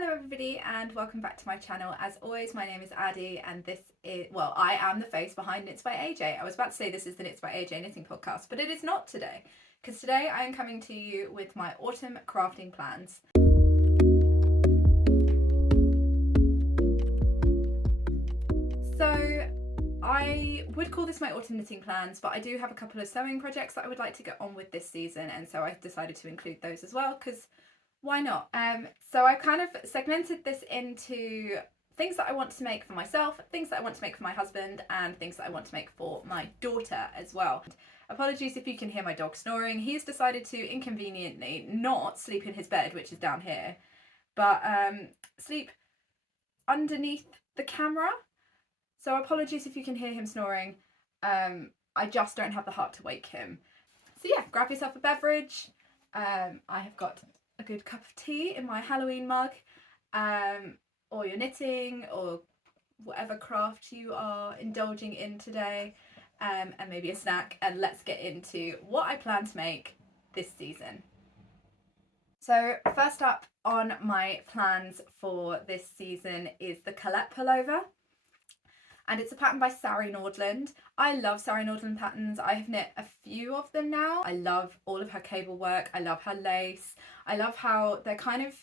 Hello everybody and welcome back to my channel. As always, my name is Addie and this is, well, I am the face behind Knits by AJ. I was about to say this is the Knits by AJ knitting podcast, but it is not today, because today I am coming to you with my autumn crafting plans. So I would call this my autumn knitting plans, but I do have a couple of sewing projects that I would like to get on with this season, and so I decided to include those as well because why not? So I kind of segmented this into things that I want to make for myself, things that I want to make for my husband, and things that I want to make for my daughter as well. Apologies if you can hear my dog snoring. He's decided to inconveniently not sleep in his bed, which is down here, but sleep underneath the camera. So apologies if you can hear him snoring. I just don't have the heart to wake him. So yeah, grab yourself a beverage. I have got a good cup of tea in my Halloween mug, or you're knitting or whatever craft you are indulging in today, and maybe a snack, and let's get into what I plan to make this season. So first up on my plans for this season is the Colette pullover, and it's a pattern by SARI NORDLUND. I love SARI NORDLUND patterns. I have knit a few of them now. I love all of her cable work. I love her lace. I love how they're kind of,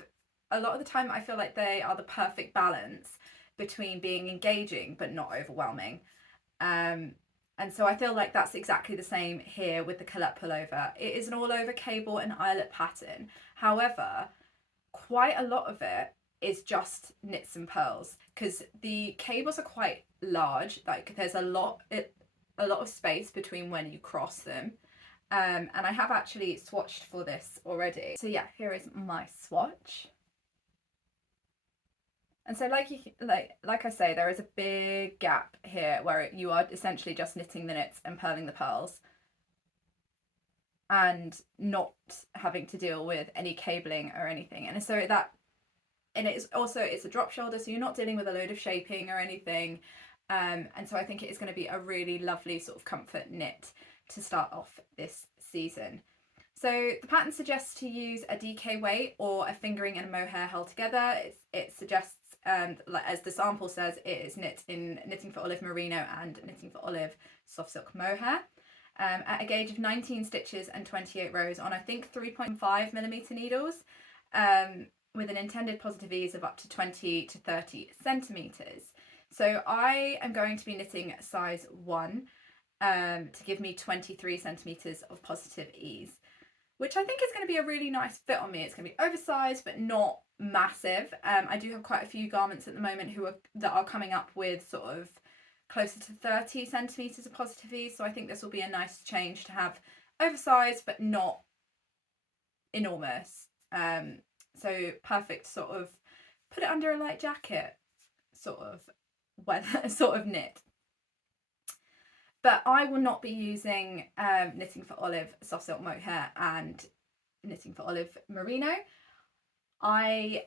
a lot of the time I feel like they are the perfect balance between being engaging but not overwhelming. And so I feel like that's exactly the same here with the Colette pullover. It is an all over cable and eyelet pattern. However, quite a lot of it is just knits and purls because the cables are quite large. Like there's a lot of space between when you cross them, and I have actually swatched for this already. So yeah, here is my swatch. And so like I say, there is a big gap here where you are essentially just knitting the knits and purling the purls and not having to deal with any cabling or anything. And so that, and it's a drop shoulder, so you're not dealing with a load of shaping or anything. And so I think it is going to be a really lovely sort of comfort knit to start off this season. So the pattern suggests to use a DK weight or a fingering and a mohair held together. It suggests, as the sample says, it is knit in Knitting for Olive Merino and Knitting for Olive Soft Silk Mohair. At a gauge of 19 stitches and 28 rows on I think 3.5mm needles, with an intended positive ease of up to 20 to 30 centimetres. So I am going to be knitting size 1 to give me 23 centimetres of positive ease, which I think is going to be a really nice fit on me. It's going to be oversized but not massive. I do have quite a few garments at the moment that are coming up with sort of closer to 30 centimetres of positive ease, so I think this will be a nice change to have oversized but not enormous. So perfect sort of put it under a light jacket sort of weather sort of knit. But I will not be using Knitting for Olive Soft Silk Mohair and Knitting for Olive Merino. I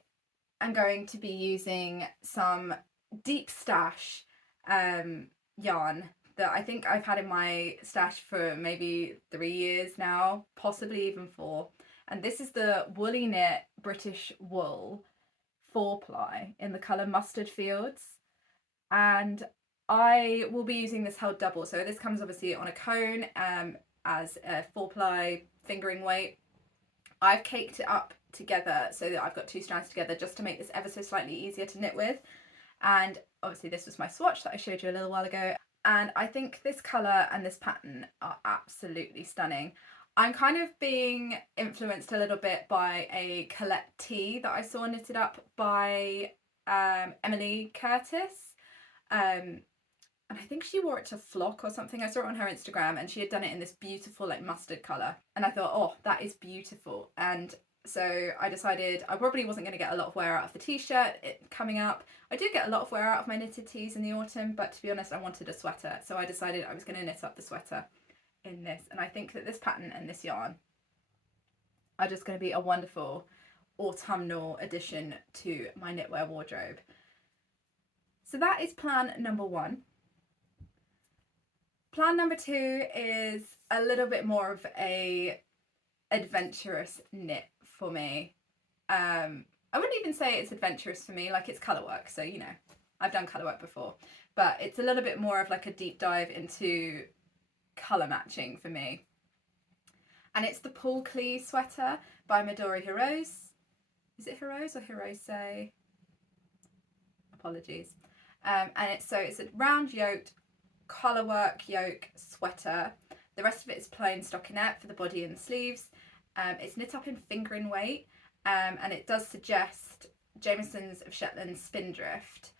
am going to be using some Deep Stash yarn that I think I've had in my stash for maybe 3 years now, possibly even 4. And this is the WOOLYKNIT British Wool 4-ply in the colour Mustard Fields. And I will be using this held double. So this comes obviously on a cone as a 4-ply fingering weight. I've caked it up together so that I've got 2 strands together just to make this ever so slightly easier to knit with. And obviously this was my swatch that I showed you a little while ago. And I think this colour and this pattern are absolutely stunning. I'm kind of being influenced a little bit by a Colette tee that I saw knitted up by Emily Curtis. And I think she wore it to Flock or something. I saw it on her Instagram and she had done it in this beautiful like mustard colour. And I thought, oh, that is beautiful. And so I decided I probably wasn't going to get a lot of wear out of the t-shirt coming up. I do get a lot of wear out of my knitted tees in the autumn, but to be honest, I wanted a sweater. So I decided I was going to knit up the sweater in this. And I think that this pattern and this yarn are just going to be a wonderful autumnal addition to my knitwear wardrobe. So that is plan number 1. Plan number 2 is a little bit more of a adventurous knit for me. I wouldn't even say it's adventurous for me, like it's colour work, so you know, I've done colour work before, but it's a little bit more of like a deep dive into colour matching for me. And it's the PURL Klee sweater by MIDORI HIROSE. Is it HIROSE or HIROSE? Apologies. And it's a round yoked colour work yoke sweater. The rest of it is plain stockinette for the body and the sleeves. It's knit up in fingering weight, and it does suggest JAMIESONS of Shetland Spindrift.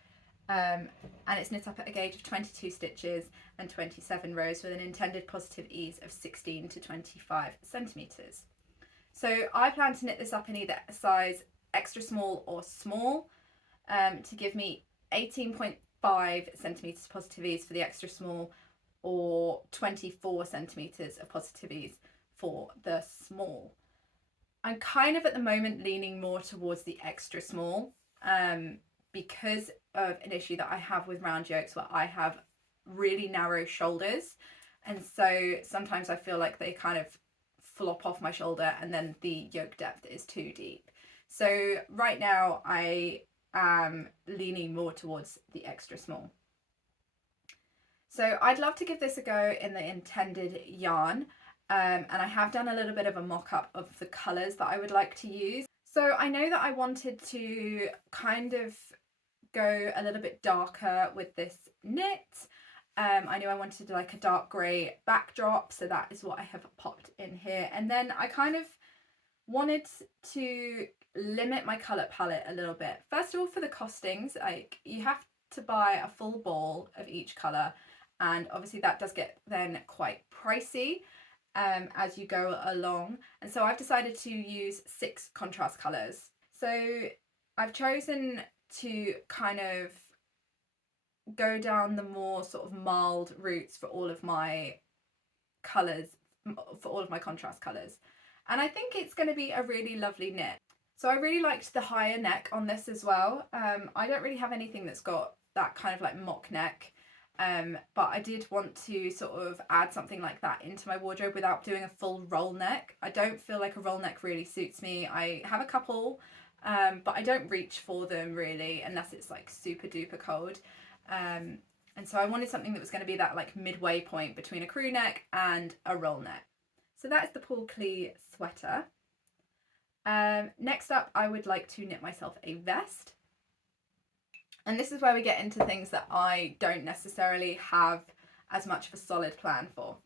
And it's knit up at a gauge of 22 stitches and 27 rows with an intended positive ease of 16 to 25 centimetres. So I plan to knit this up in either size extra small or small, to give me 18.5 centimetres positive ease for the extra small, or 24 centimetres of positive ease for the small. I'm kind of at the moment leaning more towards the extra small, because of an issue that I have with round yokes where I have really narrow shoulders, and so sometimes I feel like they kind of flop off my shoulder and then the yoke depth is too deep. So right now I am leaning more towards the extra small. So I'd love to give this a go in the intended yarn, and I have done a little bit of a mock-up of the colours that I would like to use. So I know that I wanted to kind of go a little bit darker with this knit. I knew I wanted like a dark grey backdrop, so that is what I have popped in here. And then I kind of wanted to limit my colour palette a little bit. First of all, for the costings, like you have to buy a full ball of each colour, and obviously that does get then quite pricey as you go along. And so I've decided to use 6 contrast colours. So I've chosen to kind of go down the more sort of mild routes for all of my colours, for all of my contrast colours. And I think it's going to be a really lovely knit. So I really liked the higher neck on this as well. I don't really have anything that's got that kind of like mock neck, but I did want to sort of add something like that into my wardrobe without doing a full roll neck. I don't feel like a roll neck really suits me. I have a couple, but I don't reach for them really unless it's like super duper cold. And so I wanted something that was going to be that like midway point between a crew neck and a roll neck. So that is the PURL Klee sweater. Next up, I would like to knit myself a vest. And this is where we get into things that I don't necessarily have as much of a solid plan for.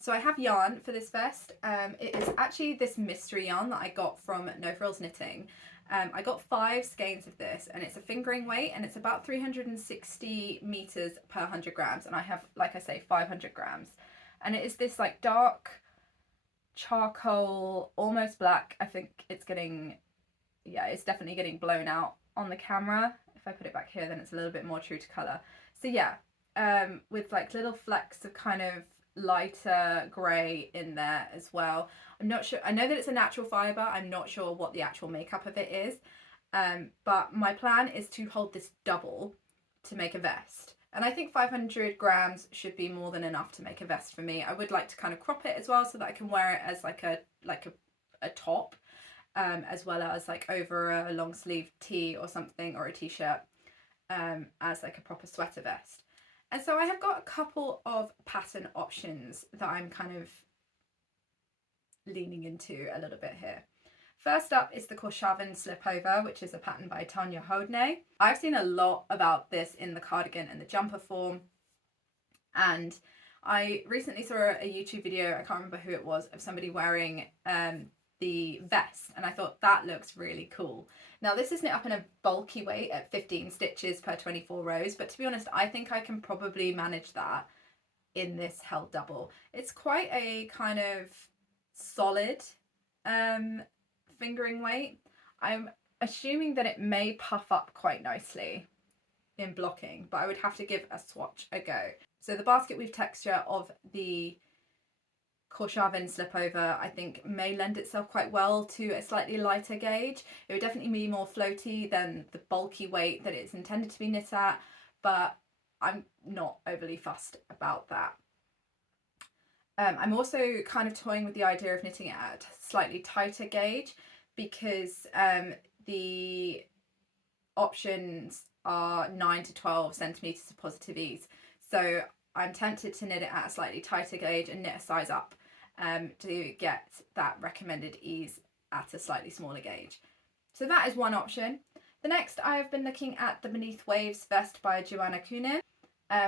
So I have yarn for this vest. It is actually this mystery yarn that I got from No Frills Knitting. I got 5 skeins of this, and it's a fingering weight, and it's about 360 meters per 100 grams. And I have, like I say, 500 grams. And it is this like dark charcoal, almost black. I think it's getting, yeah, it's definitely getting blown out on the camera. If I put it back here, then it's a little bit more true to colour. So yeah, with like little flecks of kind of lighter grey in there as well. I'm not sure, I know that it's a natural fibre, I'm not sure what the actual makeup of it is, but my plan is to hold this double to make a vest. And I think 500 grams should be more than enough to make a vest for me. I would like to kind of crop it as well so that I can wear it as like a top, as well as like over a long sleeve tee or something, or a t-shirt, as like a proper sweater vest. And so I have got a couple of pattern options that I'm kind of leaning into a little bit here. First up is the KORSHAVN Slipover, which is a pattern by HODNE. I've seen a lot about this in the cardigan and the jumper form, and I recently saw a YouTube video, I can't remember who it was, of somebody wearing the vest, and I thought that looks really cool. Now this is knit up in a bulky weight at 15 stitches per 24 rows, but to be honest, I think I can probably manage that in this held double. It's quite a kind of solid fingering weight. I'm assuming that it may puff up quite nicely in blocking, but I would have to give a swatch a go. So the basket weave texture of the KORSHAVN Slipover I think may lend itself quite well to a slightly lighter gauge. It would definitely be more floaty than the bulky weight that it's intended to be knit at, but I'm not overly fussed about that. I'm also kind of toying with the idea of knitting it at a slightly tighter gauge, because the options are 9 to 12 centimeters of positive ease. So I'm tempted to knit it at a slightly tighter gauge and knit a size up to get that recommended ease at a slightly smaller gauge. So that is one option. The next, I have been looking at the Beneath Waves vest by Johanna KUNIN,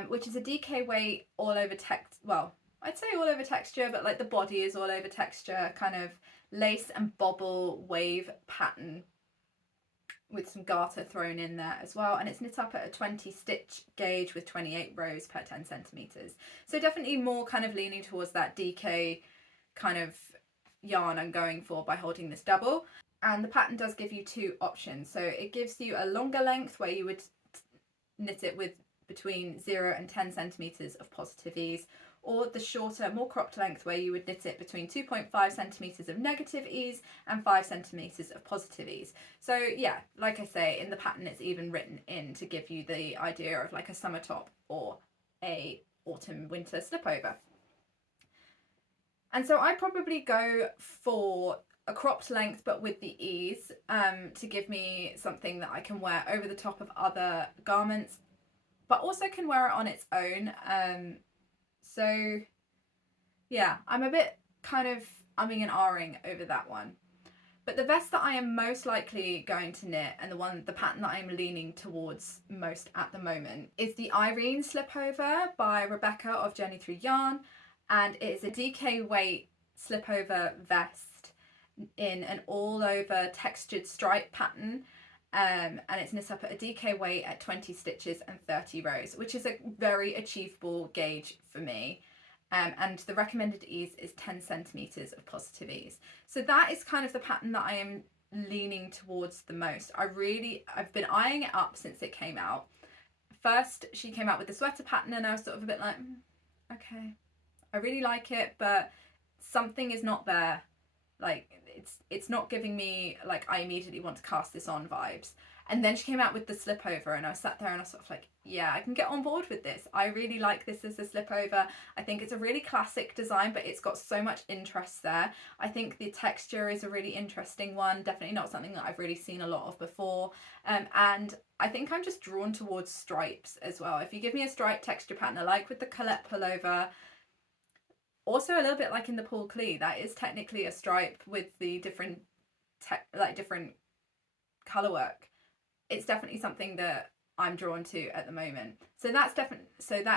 which is a DK weight all over text. Well, I'd say all over texture, but like the body is all over texture, kind of lace and bobble wave pattern with some garter thrown in there as well, and it's knit up at a 20 stitch gauge with 28 rows per 10 centimeters. So definitely more kind of leaning towards that DK kind of yarn I'm going for by holding this double. And the pattern does give you two options. So it gives you a longer length where you would knit it with between 0 and 10 centimeters of positive ease, or the shorter, more cropped length where you would knit it between 2.5 centimeters of negative ease and 5 centimeters of positive ease. So yeah, like I say, in the pattern it's even written in to give you the idea of like a summer top or a autumn winter slipover. And so I probably go for a cropped length but with the ease to give me something that I can wear over the top of other garments, but also can wear it on its own. So yeah, I'm a bit kind of umming and ahhing over that one. But the vest that I am most likely going to knit, and the pattern that I'm leaning towards most at the moment, is the IRENE slipover by Rebecca of Journey Through Yarn, and it is a DK weight slipover vest in an all over textured stripe pattern, and it's knit up at a DK weight at 20 stitches and 30 rows, which is a very achievable gauge for me. And the recommended ease is 10 centimeters of positive ease. So that is kind of the pattern that I am leaning towards the most. I've been eyeing it up since it came out. First she came out with the sweater pattern and I was sort of a bit like, okay, I really like it, but something is not there. Like it's not giving me like I immediately want to cast this on vibes. And then she came out with the slipover and I sat there and I was sort of like, yeah, I can get on board with this. I really like this as a slipover. I think it's a really classic design, but it's got so much interest there. I think the texture is a really interesting one. Definitely not something that I've really seen a lot of before. And I think I'm just drawn towards stripes as well. If you give me a stripe texture pattern, I like with the Colette pullover. Also a little bit like in the PURL Klee, that is technically a stripe with the different colour work. It's definitely something that I'm drawn to at the moment. So that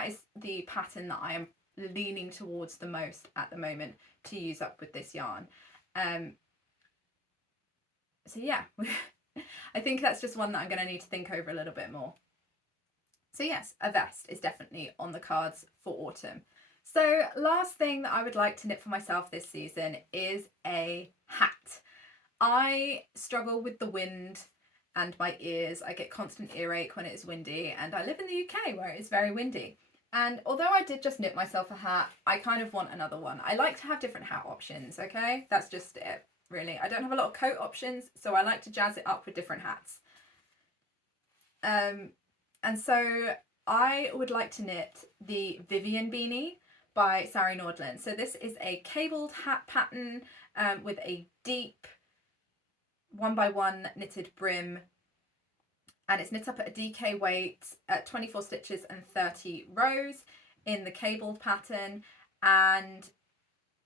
is the pattern that I am leaning towards the most at the moment to use up with this yarn. So yeah, I think that's just one that I'm going to need to think over a little bit more. So yes, a vest is definitely on the cards for autumn. So last thing that I would like to knit for myself this season is a hat. I struggle with the wind and my ears. I get constant earache when it's windy, and I live in the UK where it is very windy. And although I did just knit myself a hat, I kind of want another one. I like to have different hat options, okay? That's just it, really. I don't have a lot of coat options, so I like to jazz it up with different hats. And so I would like to knit the Vivienne Beanie by SARI NORDLUND. So this is a cabled hat pattern with a deep 1x1 knitted brim, and it's knit up at a DK weight at 24 stitches and 30 rows in the cabled pattern, and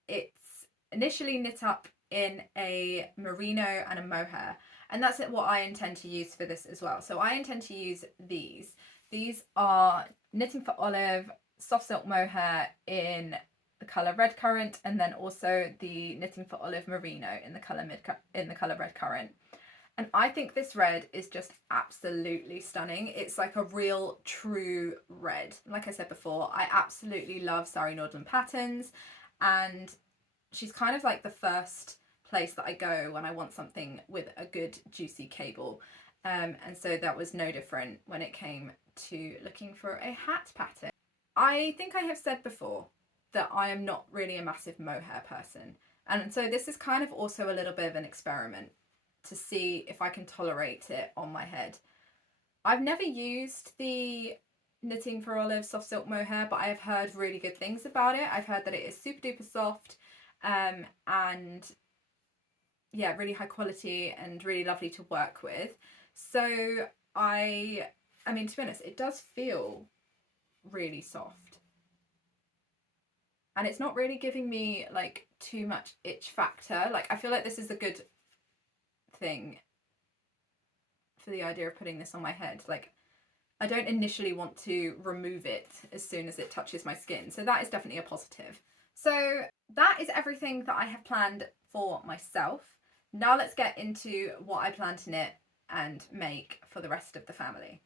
it's initially knit up in a merino and a mohair, and that's what I intend to use for this as well. So I intend to use these. These are Knitting for Olive soft silk mohair in the colour Red Currant, and then also the Knitting for Olive merino in the colour Red Currant. And I think this red is just absolutely stunning. It's like a real true red. Like I said before, I absolutely love SARI NORDLUND patterns, and she's kind of like the first place that I go when I want something with a good juicy cable. And so that was no different when it came to looking for a hat pattern. I think I have said before that I am not really a massive mohair person, and so this is kind of also a little bit of an experiment to see if I can tolerate it on my head. I've never used the Knitting for Olive soft silk mohair, but I have heard really good things about it. I've heard that it is super duper soft, and yeah, really high quality and really lovely to work with. So I mean, to be honest, it does feel really soft. And it's not really giving me like too much itch factor. Like, I feel like this is a good thing for the idea of putting this on my head. Like, I don't initially want to remove it as soon as it touches my skin. So that is definitely a positive. So that is everything that I have planned for myself. Now let's get into what I plan to knit and make for the rest of the family.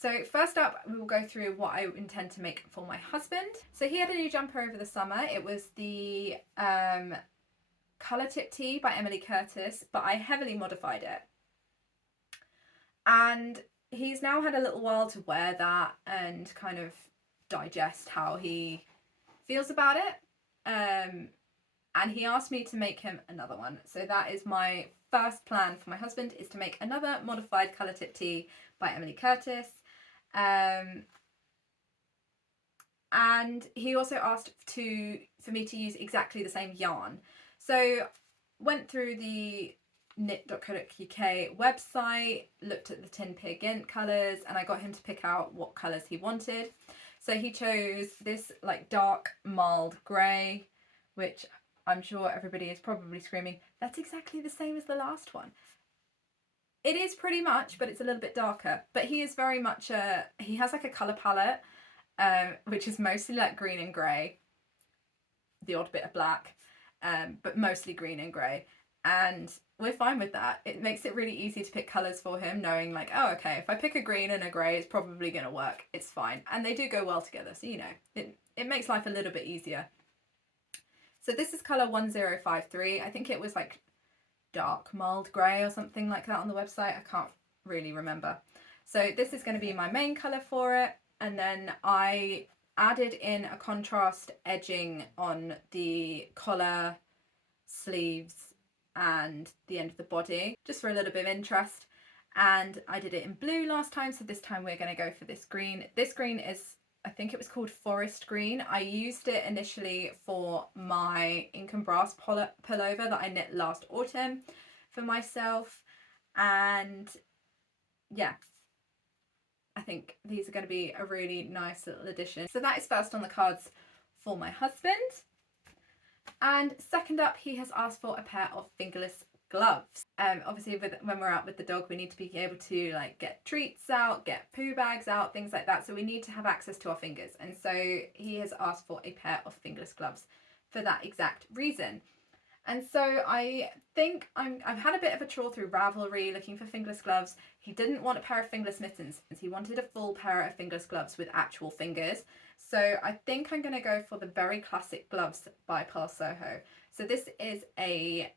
So first up, we will go through what I intend to make for my husband. So he had a new jumper over the summer. It was the Colour Tip Tee by Emily Curtis, but I heavily modified it. And he's now had a little while to wear that and kind of digest how he feels about it. And he asked me to make him another one. So that is my first plan for my husband, is to make another modified Colour Tip Tee by Emily Curtis. And he also asked for me to use exactly the same yarn. So went through the knit.co.uk website, looked at the TYNN PIGMENT colours, and I got him to pick out what colours he wanted. So he chose this like dark mild grey, which I'm sure everybody is probably screaming, that's exactly the same as the last one. It is pretty much, but it's a little bit darker. But he is very much he has like a colour palette, which is mostly like green and grey, the odd bit of black, but mostly green and grey. And we're fine with that. It makes it really easy to pick colours for him, knowing like, oh, okay, if I pick a green and a grey, it's probably going to work. It's fine. And they do go well together, so you know, it makes life a little bit easier. So this is colour 1053. I think it was like dark mild grey or something like that on the website. I can't really remember. So this is going to be my main colour for it. And then I added in a contrast edging on the collar, sleeves, and the end of the body, just for a little bit of interest. And I did it in blue last time, so this time we're going to go for this green. This green is, I think it was called Forest Green. I used it initially for my ink and brass pullover that I knit last autumn for myself, and yeah, I think these are going to be a really nice little addition. So that is first on the cards for my husband. And second up, he has asked for a pair of fingerless gloves. Obviously when we're out with the dog, we need to be able to like get treats out, get poo bags out, things like that. So we need to have access to our fingers. And so he has asked for a pair of fingerless gloves for that exact reason. And so I think I've had a bit of a trawl through Ravelry looking for fingerless gloves. He didn't want a pair of fingerless mittens. He wanted a full pair of fingerless gloves with actual fingers. So I think I'm going to go for the Very Classic Gloves by PURL SOHO. So this is a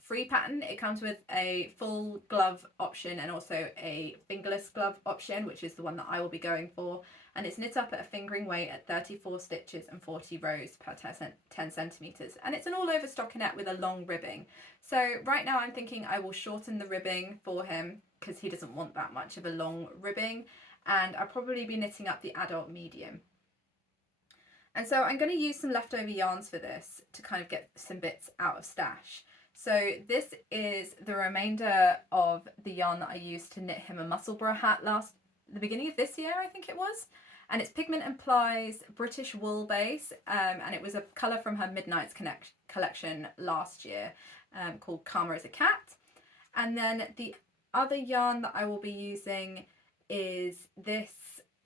free pattern. It comes with a full glove option and also a fingerless glove option, which is the one that I will be going for. And it's knit up at a fingering weight at 34 stitches and 40 rows per 10 centimetres. And it's an all over stockinette with a long ribbing. So right now I'm thinking I will shorten the ribbing for him because he doesn't want that much of a long ribbing. And I'll probably be knitting up the adult medium. And so I'm going to use some leftover yarns for this to kind of get some bits out of stash. So this is the remainder of the yarn that I used to knit him a Musselburgh hat the beginning of this year, I think it was. And it's Pigment and Ply's British wool base, and it was a colour from her Midnight's collection last year called Calmer as a Cat. And then the other yarn that I will be using is this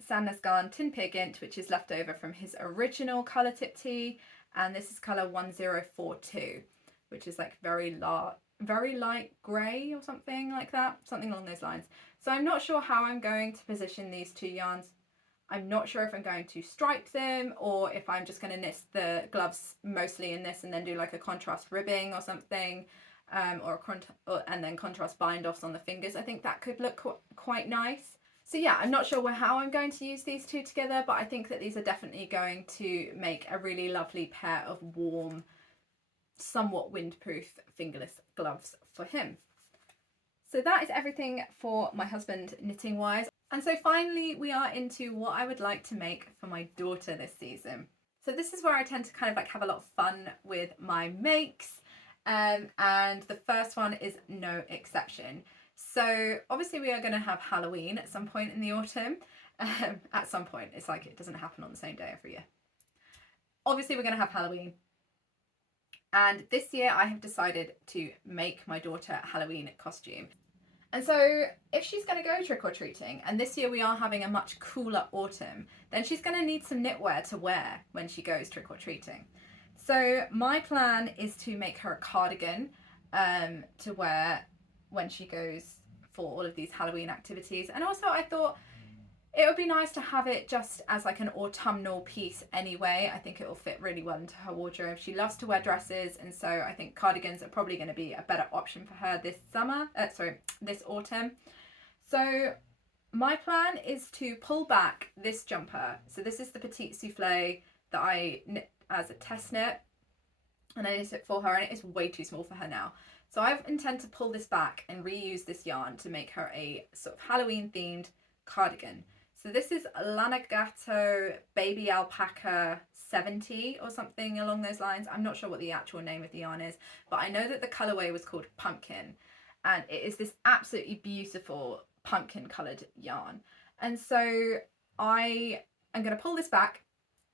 SANDNES GARN Tin PIGMENT, which is left over from his original Colour Tip Tee, and this is colour 1042, which is like very light grey or something like that, something along those lines. So I'm not sure how I'm going to position these two yarns. I'm not sure if I'm going to stripe them or if I'm just going to knit the gloves mostly in this and then do like a contrast ribbing or something, and then contrast bind offs on the fingers. I think that could look quite nice. So yeah, I'm not sure how I'm going to use these two together, but I think that these are definitely going to make a really lovely pair of warm, somewhat windproof fingerless gloves for him. So that is everything for my husband knitting wise. And so finally we are into what I would like to make for my daughter this season. So this is where I tend to kind of like have a lot of fun with my makes. and the first one is no exception. So obviously we are going to have Halloween at some point in the autumn. At some point, it's like it doesn't happen on the same day every year. Obviously we're going to have Halloween, and this year I have decided to make my daughter a Halloween costume. And so if she's going to go trick-or-treating, and this year we are having a much cooler autumn, then she's going to need some knitwear to wear when she goes trick-or-treating. So my plan is to make her a cardigan to wear when she goes for all of these Halloween activities. And also I thought it would be nice to have it just as like an autumnal piece anyway. I think it will fit really well into her wardrobe. She loves to wear dresses, and so I think cardigans are probably going to be a better option for her this autumn. So my plan is to pull back this jumper. So this is the Petite Soufflé that I knit as a test knit, and I knit it for her, and it is way too small for her now. So I intend to pull this back and reuse this yarn to make her a sort of Halloween themed cardigan. So this is LANA Baby Alpaca 70 or something along those lines. I'm not sure what the actual name of the yarn is, but I know that the colorway was called Pumpkin, and it is this absolutely beautiful pumpkin colored yarn. And so I am going to pull this back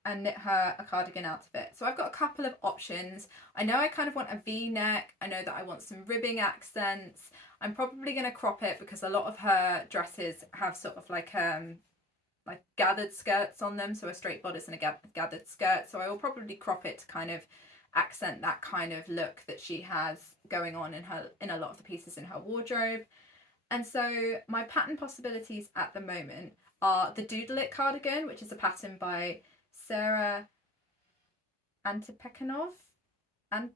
and knit her a cardigan out of it. So I've got a couple of options. I know I kind of want a V-neck. I know that I want some ribbing accents. I'm probably going to crop it because a lot of her dresses have sort of like gathered skirts on them, so a straight bodice and a gathered skirt. So I will probably crop it to kind of accent that kind of look that she has going on in a lot of the pieces in her wardrobe. And so my pattern possibilities at the moment are the Doodle It cardigan, which is a pattern by Sarah Antipekhanov, and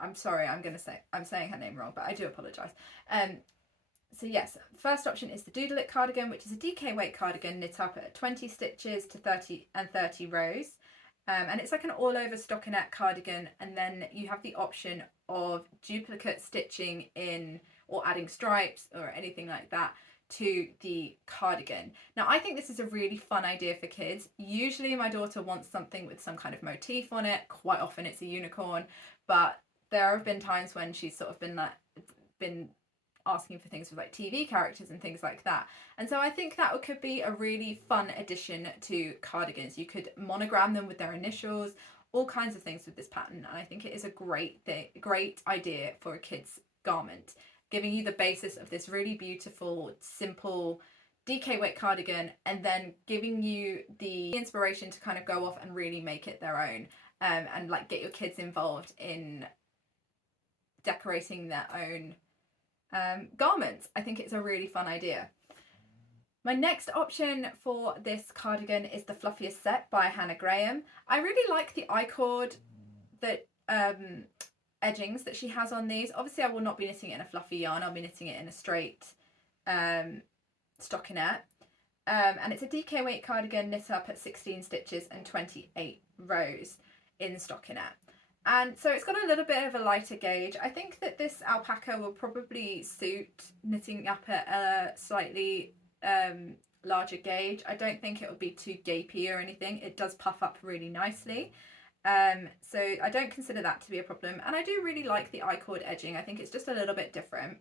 I'm sorry, I'm saying her name wrong, but I do apologise. So yes, first option is the Doodle It cardigan, which is a DK weight cardigan knit up at 20 stitches to 30 rows. And it's like an all-over stockinette cardigan, and then you have the option of duplicate stitching in or adding stripes or anything like that to the cardigan. Now I think this is a really fun idea for kids. Usually my daughter wants something with some kind of motif on it. Quite often it's a unicorn, but there have been times when she's sort of been asking for things with like TV characters and things like that. And so I think that could be a really fun addition to cardigans. You could monogram them with their initials, all kinds of things with this pattern, and I think it is a great idea for a kid's garment, giving you the basis of this really beautiful, simple DK weight cardigan, and then giving you the inspiration to kind of go off and really make it their own, and like get your kids involved in decorating their own garments. I think it's a really fun idea. My next option for this cardigan is the Fluffiest Set by Hannah Graham. I really like the I-cord that edgings that she has on these. Obviously I will not be knitting it in a fluffy yarn, I'll be knitting it in a straight stockinette. And it's a DK weight cardigan knit up at 16 stitches and 28 rows in stockinette. And so it's got a little bit of a lighter gauge. I think that this alpaca will probably suit knitting up at a slightly larger gauge. I don't think it will be too gapey or anything. It does puff up really nicely. So I don't consider that to be a problem. And I do really like the I-cord edging. I think it's just a little bit different.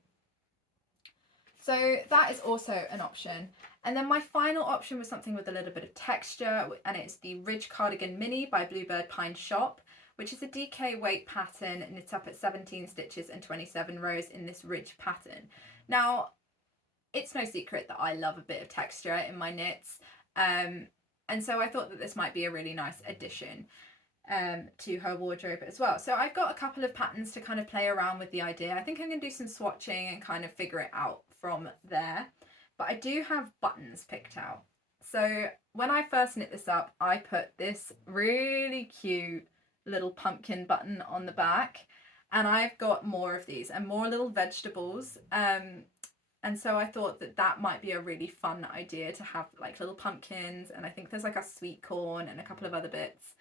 So that is also an option. And then my final option was something with a little bit of texture, and it's the Ridge Cardigan Mini by Bluebird Pine Shop, which is a DK weight pattern knit up at 17 stitches and 27 rows in this ridge pattern. Now, it's no secret that I love a bit of texture in my knits, and so I thought that this might be a really nice addition to her wardrobe as well. So I've got a couple of patterns to kind of play around with the idea. I think I'm going to do some swatching and kind of figure it out from there, but I do have buttons picked out. So when I first knit this up, I put this really cute little pumpkin button on the back, and I've got more of these and more little vegetables, and so I thought that that might be a really fun idea to have like little pumpkins, and I think there's like a sweet corn and a couple of other bits.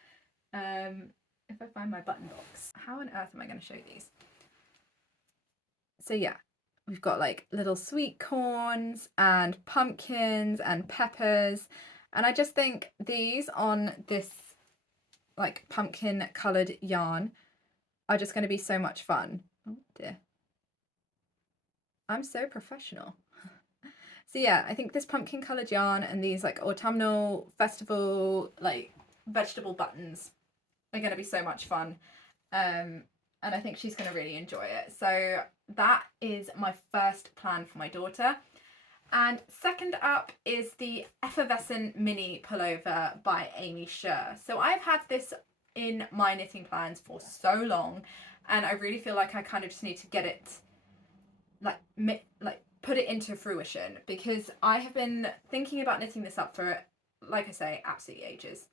If I find my button box, how on earth am I going to show these? So yeah, we've got like little sweet corns and pumpkins and peppers, and I just think these on this like pumpkin coloured yarn are just going to be so much fun. Oh dear. I'm so professional. So yeah, I think this pumpkin coloured yarn and these like autumnal festival like vegetable buttons are going to be so much fun. And I think she's going to really enjoy it. So that is my first plan for my daughter. And second up is the Effervescent Mini Pullover by SHER. So I've had this in my knitting plans for so long, and I really feel like I kind of just need to get it like put it into fruition, because I have been thinking about knitting this up for, like I say, absolutely ages.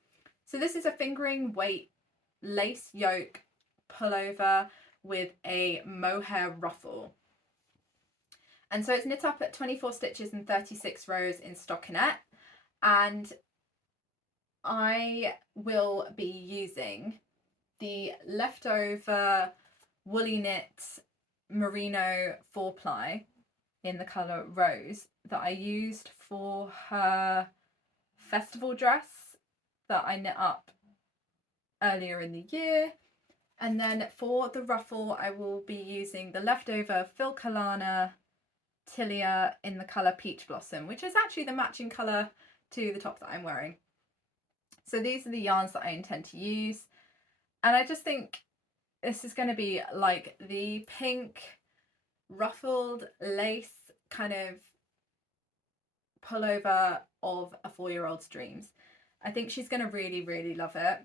So this is a fingering weight lace yoke pullover with a mohair ruffle. And so it's knit up at 24 stitches and 36 rows in stockinette. And I will be using the leftover WOOLYKNIT merino 4-ply in the colour rose that I used for her festival dress that I knit up earlier in the year. And then for the ruffle I will be using the leftover LANA Tilia in the colour Peach Blossom, which is actually the matching colour to the top that I'm wearing. So these are the yarns that I intend to use, and I just think this is going to be like the pink ruffled lace kind of pullover of a 4-year-old's dreams. I think she's going to really love it.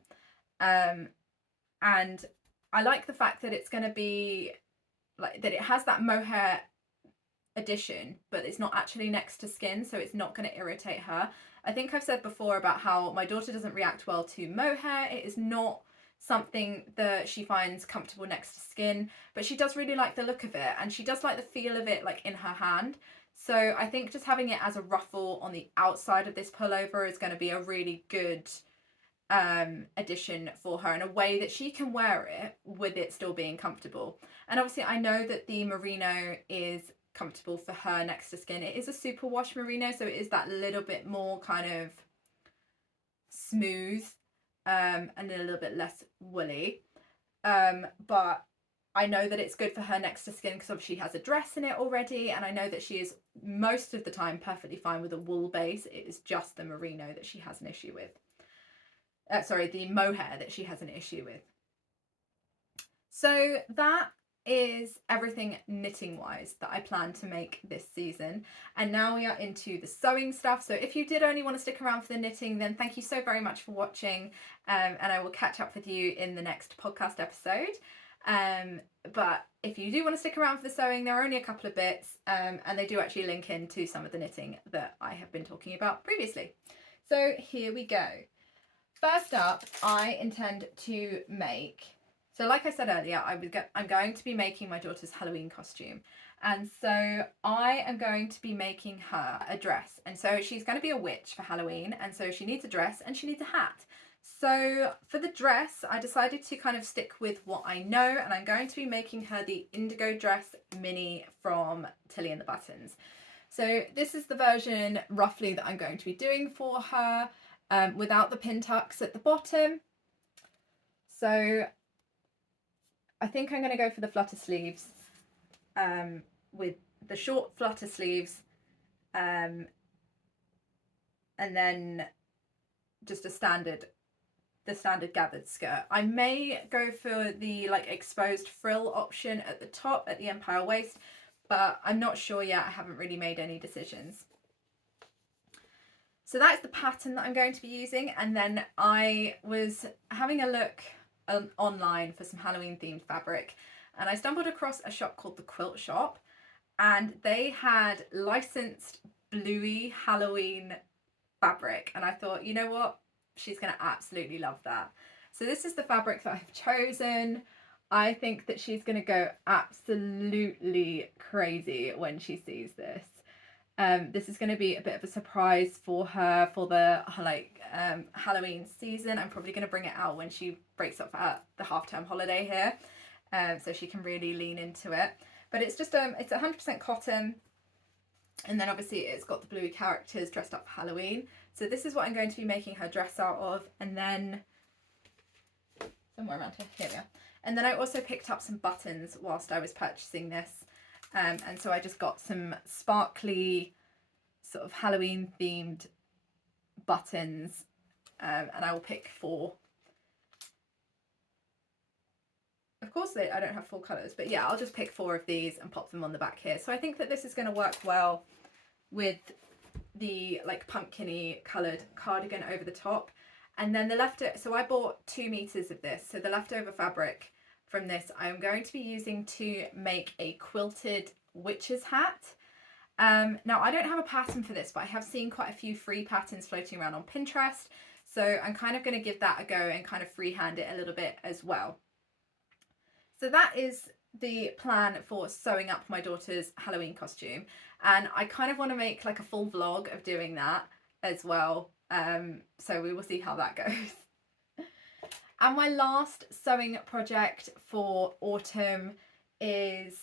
And I like the fact that it's going to be like that it has that mohair addition, but it's not actually next to skin, so it's not going to irritate her. I think I've said before about how my daughter doesn't react well to mohair. It is not something that she finds comfortable next to skin, but she does really like the look of it, and she does like the feel of it like in her hand. So I think just having it as a ruffle on the outside of this pullover is going to be a really good addition for her, in a way that she can wear it with it still being comfortable. And obviously I know that the merino is comfortable for her next to skin. It is a superwash merino, so it is that little bit more kind of smooth and a little bit less woolly, but I know that it's good for her next to skin because obviously she has a dress in it already, and I know that she is most of the time perfectly fine with a wool base. It is just the merino that she has an issue with. Sorry, the mohair that she has an issue with. So that is everything knitting wise that I plan to make this season, and now we are into the sewing stuff. So if you did only want to stick around for the knitting, then thank you so very much for watching, and I will catch up with you in the next podcast episode. But if you do want to stick around for the sewing, there are only a couple of bits, and they do actually link into some of the knitting that I have been talking about previously. So here we go. First up, I intend to make, so like I said earlier, I'm going to be making my daughter's Halloween costume. And so I am going to be making her a dress. And so she's going to be a witch for Halloween. And so she needs a dress and she needs a hat. So for the dress, I decided to kind of stick with what I know. And I'm going to be making her the Indigo Dress Mini from Tilly and the Buttons. So this is the version roughly that I'm going to be doing for her, without the pin tucks at the bottom. So I think I'm going to go for the flutter sleeves, with the short flutter sleeves, and then just the standard gathered skirt. I may go for the like exposed frill option at the top at the empire waist, but I'm not sure yet. I haven't really made any decisions. So that's the pattern that I'm going to be using, and then I was having a look online for some Halloween themed fabric, and I stumbled across a shop called the Quilt Shop, and they had licensed bluey Halloween fabric, and I thought, you know what, she's gonna absolutely love that. So this is the fabric that I've chosen. I think that she's gonna go absolutely crazy when she sees this. This is going to be a bit of a surprise for her for the Halloween season. I'm probably going to bring it out when she breaks up at the half-term holiday here, so she can really lean into it. But it's just it's 100% cotton, and then obviously it's got the bluey characters dressed up for Halloween. So this is what I'm going to be making her dress out of, and then somewhere around here we are. And then I also picked up some buttons whilst I was purchasing this. And so I just got some sparkly sort of Halloween themed buttons, and I will pick 4. Of course I don't have full colours, but yeah, I'll just pick 4 of these and pop them on the back here. So I think that this is going to work well with the like pumpkin-y coloured cardigan over the top. And then the leftover, so I bought 2 meters of this, so the leftover fabric from this I'm going to be using to make a quilted witch's hat. Now I don't have a pattern for this, but I have seen quite a few free patterns floating around on Pinterest, so I'm kind of going to give that a go and kind of freehand it a little bit as well. So that is the plan for sewing up my daughter's Halloween costume, and I kind of want to make like a full vlog of doing that as well, so we will see how that goes. And my last sewing project for autumn is,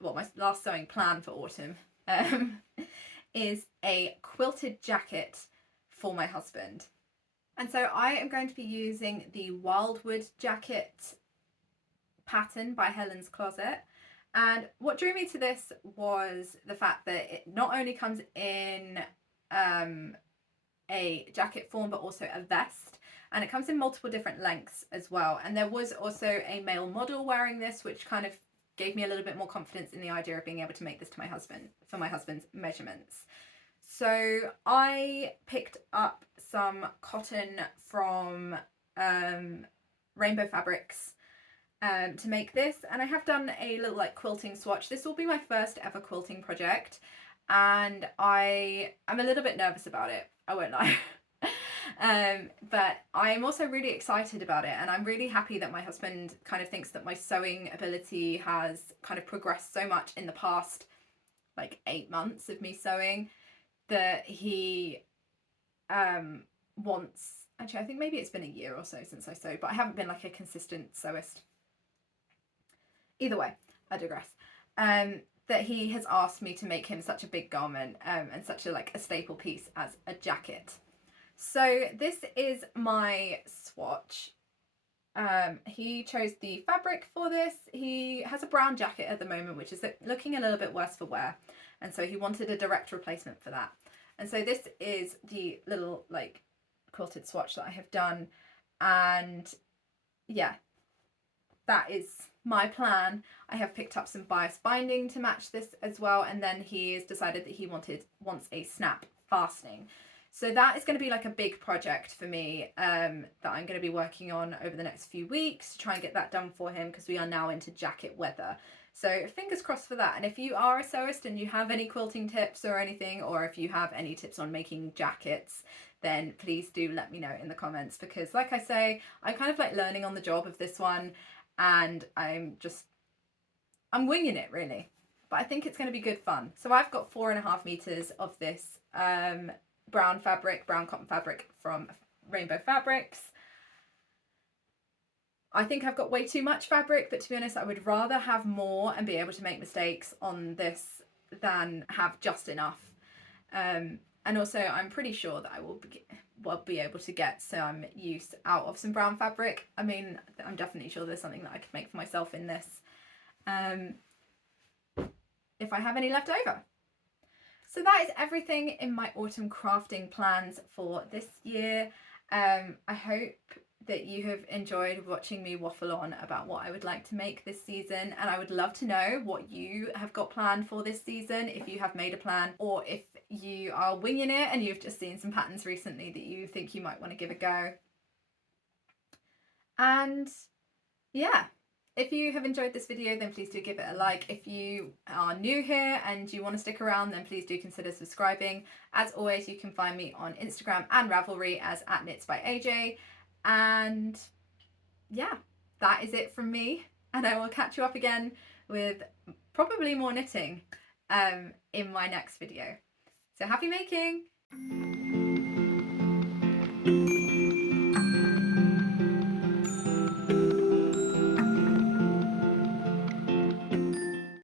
well, my last sewing plan for autumn is a quilted jacket for my husband. And so I am going to be using the Wildwood Jacket pattern by Helen's Closet. And what drew me to this was the fact that it not only comes in a jacket form, but also a vest, and it comes in multiple different lengths as well. And there was also a male model wearing this, which kind of gave me a little bit more confidence in the idea of being able to make this to my husband for my husband's measurements. So I picked up some cotton from Rainbow Fabrics to make this, and I have done a little like quilting swatch. This will be my first ever quilting project, and I am a little bit nervous about it, I won't lie. But I'm also really excited about it, and I'm really happy that my husband kind of thinks that my sewing ability has kind of progressed so much in the past like 8 months of me sewing, that he wants, actually I think maybe it's been a year or so since I sewed, but I haven't been like a consistent sewist. Either way, I digress. That he has asked me to make him such a big garment and such a like a staple piece as a jacket. So this is my swatch. He chose the fabric for this. He has a brown jacket at the moment, which is looking a little bit worse for wear, and so he wanted a direct replacement for that. And so this is the little like quilted swatch that I have done, and yeah, that is my plan. I have picked up some bias binding to match this as well, and then he has decided that he wants a snap fastening. So that is going to be like a big project for me that I'm going to be working on over the next few weeks to try and get that done for him, because we are now into jacket weather. So fingers crossed for that. And if you are a sewist and you have any quilting tips or anything, or if you have any tips on making jackets, then please do let me know in the comments, because like I say, I'm kind of like learning on the job of this one, and I'm winging it really, but I think it's going to be good fun. So I've got 4.5 meters of this brown cotton fabric from Rainbow Fabrics. I think I've got way too much fabric, but to be honest, I would rather have more and be able to make mistakes on this than have just enough. And also I'm pretty sure that I will be able to get some use out of some brown fabric. I mean, I'm definitely sure there's something that I could make for myself in this, if I have any left over. So that is everything in my autumn crafting plans for this year. I hope that you have enjoyed watching me waffle on about what I would like to make this season, and I would love to know what you have got planned for this season, if you have made a plan, or if you are winging it and you've just seen some patterns recently that you think you might want to give a go. And yeah, if you have enjoyed this video, then please do give it a like. If you are new here and you want to stick around, then please do consider subscribing. As always, you can find me on Instagram and Ravelry as @knitsbyaj. And yeah, that is it from me, and I will catch you up again with probably more knitting in my next video. So happy making!